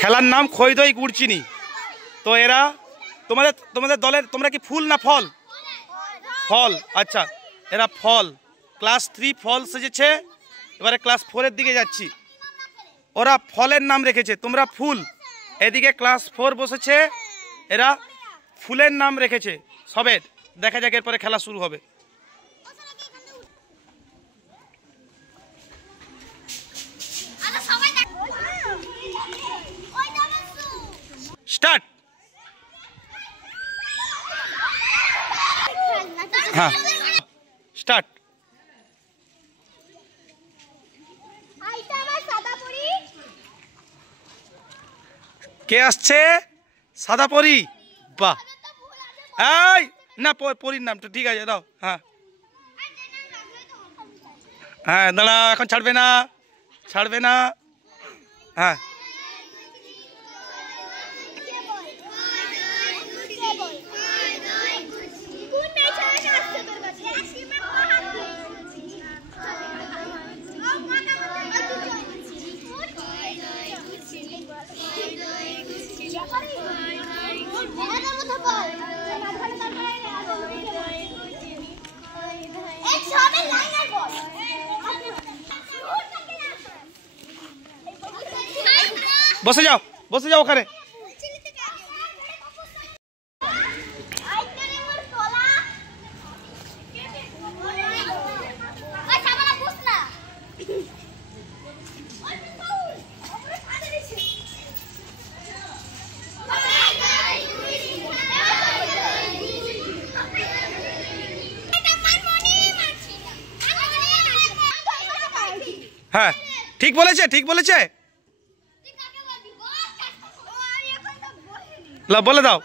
খেলার নাম খই দই গুড় চিনি। তো এরা তোমাদের দলের তোমরা কি ফুল না ফল? ফল। আচ্ছা, এরা ফল। ক্লাস 3 ফল সেজেছে। এবারে ক্লাস 4-এর দিকে যাচ্ছি। ওরা ফলের নাম রেখেছে, তোমরা ফুল। এদিকে ক্লাস 4 বসেছে, এরা ফুলের নাম রেখেছে সবের। দেখা যাক এরপরে খেলা শুরু হবে। স্টার্ট। হ্যাঁ, স্টার্ট। কে আসছে? সাদা পরি। বাহ, এই না পরির নামটা ঠিক আছে, দাও। হ্যাঁ হ্যাঁ, দাঁড়া, এখন ছাড়বে না, ছাড়বে না। হ্যাঁ, বসে যাও, বসে যাও ওখানে। হ্যাঁ, ঠিক বলেছে, ঠিক বলেছে। বলে দাও।